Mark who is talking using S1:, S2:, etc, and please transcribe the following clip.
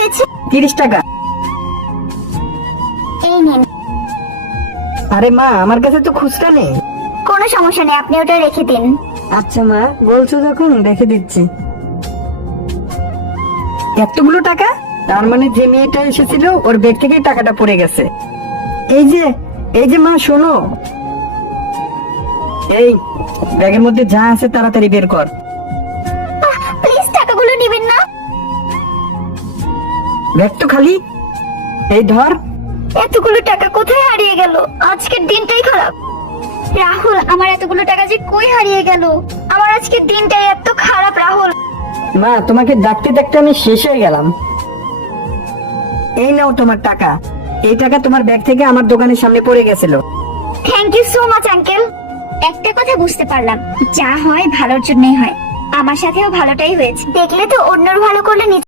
S1: হয়েছে
S2: তিরিশ টাকা।
S1: এই নিন।
S2: আরে মা আমার কাছে তো খুচরা নেই।
S1: কোনো সমস্যা নেই আপনি ওটা রেখে দিন।
S2: আচ্ছা মা বলছো যখন রেখে দিচ্ছি। এতগুলো টাকা? তার মানে যে মেয়েটা এসেছিল ওর ব্যাগ থেকে টাকাটা পড়ে গেছে। এই যে এই যে মা শোনো। এই ব্যাগের মধ্যে যা আছে তাড়াতাড়ি বের কর। ব্যাগ তো খালি? এই ধর।
S1: এতগুলো টাকা কোথায় হারিয়ে গেল? আজকের দিনটাই খারাপ। রাহুল আমার এতগুলো টাকা যে কই হারিয়ে গেল? আমার আজকের দিনটাই এত খারাপ রাহুল।
S2: মা তোমাকে ডাকতে ডাকতে আমি শেষ হয়ে গেলাম। এই নাও তোমার টাকা। এই টাকা তোমার ব্যাগ থেকে আমার দোকানের সামনে পড়ে গেছিল।
S1: Thank you so much uncle একটা কথা বুঝতে পারলাম। যা হয় ভালোর জন্যই হয়। আমার সাথেও ভালোটাই হয়েছে। দেখলে তো অন্যর ভালো করলে